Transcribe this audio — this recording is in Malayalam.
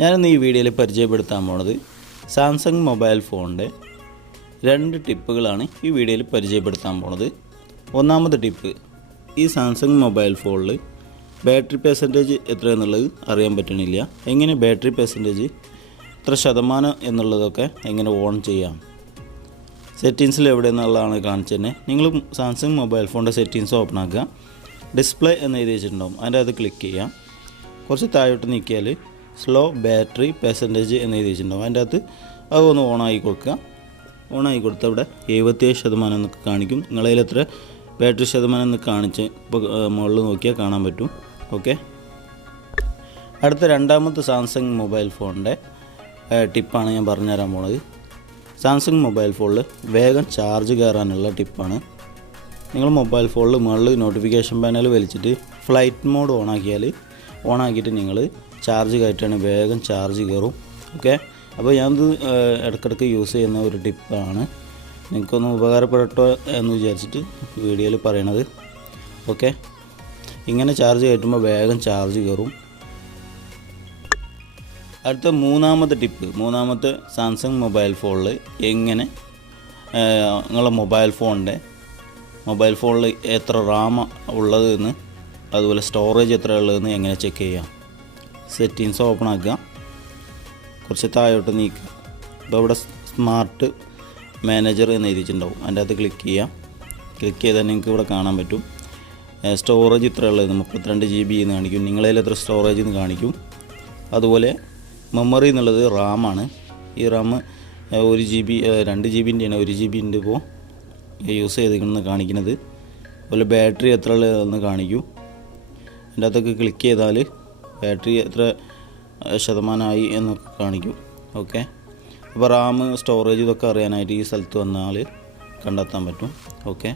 ഞാനിന്ന് ഈ വീഡിയോയിൽ പരിചയപ്പെടുത്താൻ പോണത് സാംസങ് മൊബൈൽ ഫോണിൻ്റെ 2 ടിപ്പുകളാണ് ഈ വീഡിയോയിൽ പരിചയപ്പെടുത്താൻ പോണത്. ഒന്നാമത്തെ ടിപ്പ്, ഈ സാംസങ് മൊബൈൽ ഫോണിൽ ബാറ്ററി പെർസെൻറ്റേജ് എത്രയെന്നുള്ളത് അറിയാൻ പറ്റണില്ല. എങ്ങനെ ബാറ്ററി പെർസെൻറ്റേജ് എത്ര ശതമാനം എന്നുള്ളതൊക്കെ എങ്ങനെ ഓൺ ചെയ്യാം, സെറ്റിങ്സിൽ എവിടെ നിന്നുള്ളതാണ് കാണിച്ചു തന്നെ. നിങ്ങൾ സാംസങ് മൊബൈൽ ഫോണിൻ്റെ സെറ്റിങ്സ് ഓപ്പൺ ആക്കുക. ഡിസ്പ്ലേ എന്ന് എഴുതി വെച്ചിട്ടുണ്ടാവും, അതിൻ്റെ അത് ക്ലിക്ക് ചെയ്യാം. കുറച്ച് താഴോട്ട് നീക്കിയാൽ സ്ലോ ബാറ്ററി പെർസെൻറ്റേജ് എന്ന് എഴുതി വെച്ചിട്ടുണ്ടാവും, അതിൻ്റെ അകത്ത് അതൊന്ന് ഓണാക്കി കൊടുക്കുക. ഓണാക്കി കൊടുത്താൽ ഇവിടെ 77% എന്നൊക്കെ കാണിക്കും. നിങ്ങളതിൽ എത്ര ബാറ്ററി ശതമാനം എന്ന് കാണിച്ച് ഇപ്പോൾ മുകളിൽ നോക്കിയാൽ കാണാൻ പറ്റും. ഓക്കെ, അടുത്ത രണ്ടാമത്തെ സാംസങ് മൊബൈൽ ഫോണിൻ്റെ ടിപ്പാണ് ഞാൻ പറഞ്ഞുതരാൻ പോണത്. സാംസങ് മൊബൈൽ ഫോണിൽ വേഗം ചാർജ് കയറാനുള്ള ടിപ്പാണ്. നിങ്ങൾ മൊബൈൽ ഫോണിൽ മുകളിൽ നോട്ടിഫിക്കേഷൻ പാനൽ വലിച്ചിട്ട് ഫ്ലൈറ്റ് മോഡ് ഓണാക്കിയിട്ട് നിങ്ങൾ ചാർജ് കയറ്റുകയാണെങ്കിൽ വേഗം ചാർജ് കയറും. ഓക്കെ, അപ്പോൾ ഞാനത് ഇടയ്ക്കിടയ്ക്ക് യൂസ് ചെയ്യുന്ന ഒരു ടിപ്പാണ്. നിങ്ങൾക്കൊന്ന് ഉപകാരപ്പെടട്ടോ എന്ന് വിചാരിച്ചിട്ട് വീഡിയോയിൽ പറയണത്. ഓക്കെ, ഇങ്ങനെ ചാർജ് കയറ്റുമ്പോൾ വേഗം ചാർജ് കയറും. അടുത്ത മൂന്നാമത്തെ ടിപ്പ്, മൂന്നാമത്തെ സാംസങ് മൊബൈൽ ഫോണിൽ എങ്ങനെ നിങ്ങളുടെ മൊബൈൽ ഫോണിൽ എത്ര റാം ഉള്ളതെന്ന്, അതുപോലെ സ്റ്റോറേജ് എത്ര ഉള്ളതെന്ന് എങ്ങനെ ചെക്ക് ചെയ്യാം. സെറ്റിങ്സ് ഓപ്പൺ ആക്കുക, കുറച്ച് താഴോട്ട് നീക്കുക. അപ്പോൾ ഇവിടെ സ്മാർട്ട് മാനേജർ എന്ന് എഴുതിയിട്ടുണ്ടാവും, അതിൻ്റെ അകത്ത് ക്ലിക്ക് ചെയ്യാം. ക്ലിക്ക് ചെയ്താൽ നിങ്ങൾക്ക് ഇവിടെ കാണാൻ പറ്റും സ്റ്റോറേജ് ഇത്ര ഉള്ളത് 32 GB എന്ന് കാണിക്കും. നിങ്ങളതിൽ എത്ര സ്റ്റോറേജ് എന്ന് കാണിക്കും. അതുപോലെ മെമ്മറി എന്നുള്ളത് റാമാണ്. ഈ റാം 1 GB 2 GB-ൻ്റെയാണ്, 1 GB-ൻ്റെ ഇപ്പോൾ യൂസ് ചെയ്തിരിക്കണമെന്ന് കാണിക്കുന്നത്. അതുപോലെ ബാറ്ററി എത്ര ഉള്ളതെന്ന് കാണിക്കും. അതിൻ്റെ അകത്തൊക്കെ ക്ലിക്ക് ചെയ്താൽ ബാറ്ററി എത്ര ശതമാനമായി എന്നൊക്കെ കാണിക്കും. ഓക്കെ, അപ്പോൾ റാം സ്റ്റോറേജ് ഇതൊക്കെ അറിയാനായിട്ട് ഈ സ്ഥലത്ത് വന്നാൽ കണ്ടെത്താൻ പറ്റും. ഓക്കെ.